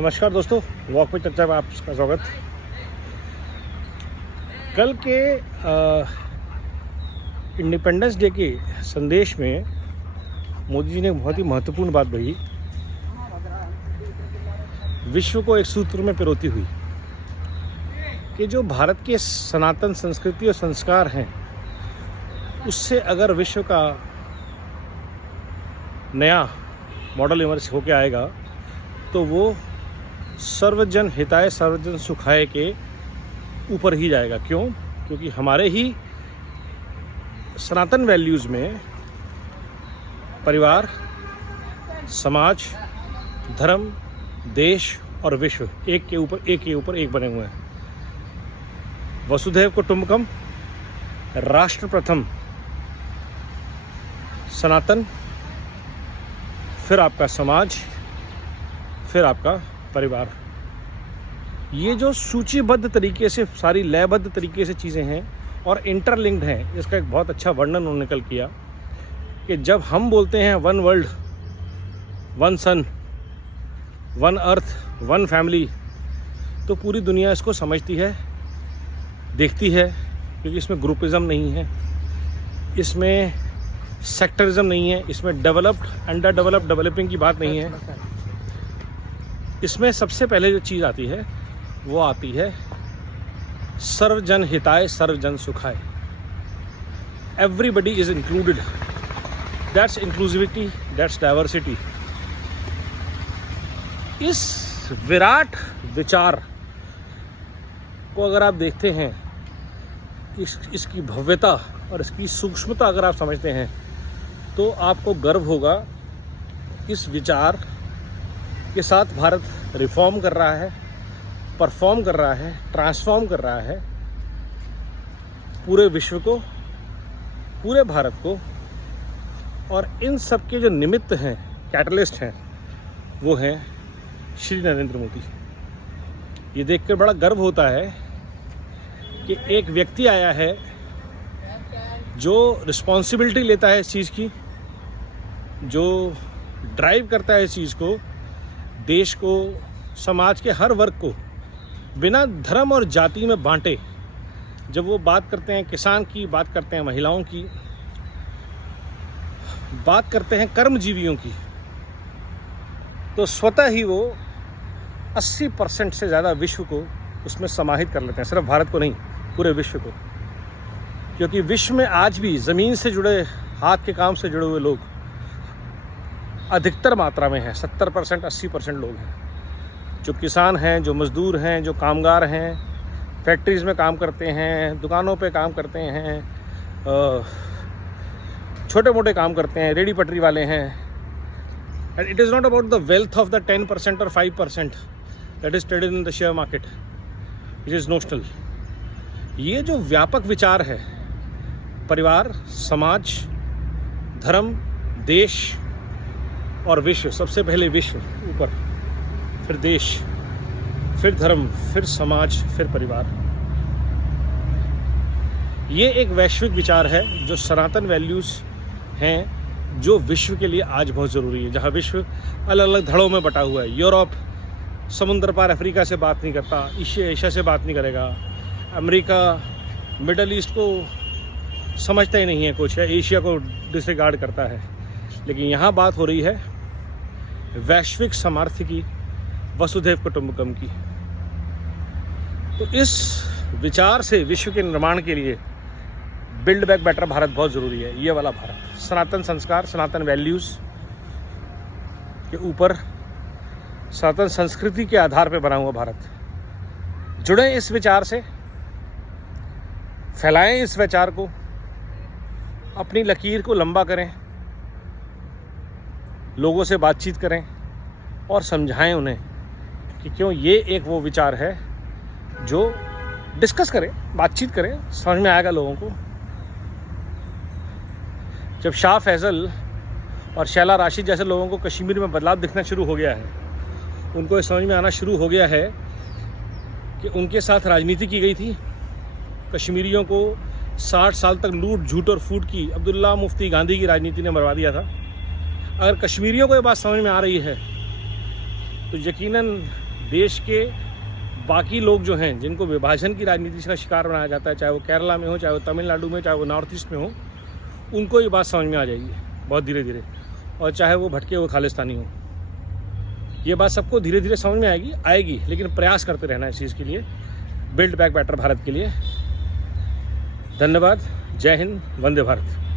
नमस्कार दोस्तों, वॉक पे चर्चा में आपका स्वागत। कल के इंडिपेंडेंस डे के संदेश में मोदी जी ने बहुत ही महत्वपूर्ण बात कही, विश्व को एक सूत्र में पिरोती हुई कि जो भारत के सनातन संस्कृति और संस्कार हैं, उससे अगर विश्व का नया मॉडल इमर्ज होके आएगा तो वो सर्वजन हिताय सर्वजन सुखाय के ऊपर ही जाएगा। क्यों? क्योंकि हमारे ही सनातन वैल्यूज़ में परिवार, समाज, धर्म, देश और विश्व एक के ऊपर एक बने हुए हैं। वसुधैव कुटुंबकम, राष्ट्र प्रथम, सनातन, फिर आपका समाज, फिर आपका परिवार। ये जो सूचीबद्ध तरीके से सारी लयबद्ध तरीके से चीज़ें हैं और इंटरलिंक्ड हैं, इसका एक बहुत अच्छा वर्णन उन्होंने कल किया कि जब हम बोलते हैं वन वर्ल्ड, वन सन, वन अर्थ, वन फैमिली, तो पूरी दुनिया इसको समझती है, देखती है, क्योंकि इसमें ग्रुपिज़म नहीं है, इसमें सेक्टरिज्म नहीं है, इसमें डेवलप्ड, अंडर डेवलप्ड, डेवलपिंग की बात नहीं है। इसमें सबसे पहले जो चीज़ आती है वो आती है सर्वजन हिताय सर्वजन सुखाय। Everybody is included, that's inclusivity, that's diversity. इस विराट विचार को अगर आप देखते हैं, इसकी भव्यता और इसकी सूक्ष्मता अगर आप समझते हैं, तो आपको गर्व होगा। इस विचार के साथ भारत रिफॉर्म कर रहा है, परफॉर्म कर रहा है, ट्रांसफॉर्म कर रहा है पूरे विश्व को, पूरे भारत को। और इन सब के जो निमित्त हैं, कैटलिस्ट हैं, वो हैं श्री नरेंद्र मोदी। ये देखकर बड़ा गर्व होता है कि एक व्यक्ति आया है जो रिस्पॉन्सिबिलिटी लेता है इस चीज़ की, जो ड्राइव करता है इस चीज़ को, देश को, समाज के हर वर्ग को बिना धर्म और जाति में बांटे। जब वो बात करते हैं किसान की, बात करते हैं महिलाओं की, बात करते हैं कर्मजीवियों की, तो स्वतः ही वो 80% से ज़्यादा विश्व को उसमें समाहित कर लेते हैं। सिर्फ भारत को नहीं, पूरे विश्व को। क्योंकि विश्व में आज भी ज़मीन से जुड़े, हाथ के काम से जुड़े हुए लोग अधिकतर मात्रा में हैं। 70% 80% लोग हैं जो किसान हैं, जो मज़दूर हैं, जो कामगार हैं, फैक्ट्रीज़ में काम करते हैं, दुकानों पे काम करते हैं, छोटे मोटे काम करते हैं, रेडी पटरी वाले हैं। And it is not about the wealth of the 10% और 5% that is traded in the share market, it is notional. ये जो व्यापक विचार है, परिवार, समाज, धर्म, देश और विश्व, सबसे पहले विश्व ऊपर, फिर देश, फिर धर्म, फिर समाज, फिर परिवार। ये एक वैश्विक विचार है जो सनातन वैल्यूज़ हैं, जो विश्व के लिए आज बहुत ज़रूरी है। जहाँ विश्व अलग अलग धड़ों में बटा हुआ है। यूरोप समुद्र पार अफ्रीका से बात नहीं करता, एशिया से बात नहीं करेगा, अमेरिका मिडल ईस्ट को समझता ही नहीं है कुछ, है एशिया को डिसरिगार्ड करता है। लेकिन यहाँ बात हो रही है वैश्विक सामर्थ्य की, वसुधैव कुटुंबकम की। तो इस विचार से विश्व के निर्माण के लिए बिल्ड बैक बेटर भारत बहुत ज़रूरी है। ये वाला भारत सनातन संस्कार, सनातन वैल्यूज़ के ऊपर, सनातन संस्कृति के आधार पर बना हुआ भारत। जुड़े इस विचार से, फैलाएं इस विचार को, अपनी लकीर को लंबा करें, लोगों से बातचीत करें और समझाएं उन्हें कि क्यों ये एक वो विचार है जो डिस्कस करें, बातचीत करें, समझ में आएगा लोगों को। जब शाह फैसल और शैला राशिद जैसे लोगों को कश्मीर में बदलाव दिखना शुरू हो गया है, उनको ये समझ में आना शुरू हो गया है कि उनके साथ राजनीति की गई थी, कश्मीरियों को 60 साल तक लूट, झूठ और फूट की अब्दुल्ला मुफ्ती गांधी की राजनीति ने मरवा दिया था। अगर कश्मीरियों को ये बात समझ में आ रही है तो यकीनन देश के बाकी लोग जो हैं, जिनको विभाजन की राजनीति का शिकार बनाया जाता है, चाहे वो केरला में हो, चाहे वो तमिलनाडु में, चाहे वो नॉर्थ ईस्ट में हो, उनको ये बात समझ में आ जाएगी बहुत धीरे धीरे। और चाहे वो भटके हुए खालिस्तानी हो, ये बात सबको धीरे धीरे समझ में आएगी। लेकिन प्रयास करते रहना इस चीज़ के लिए, बिल्ड बैक बेटर भारत के लिए। धन्यवाद। जय हिंद। वंदे भारत।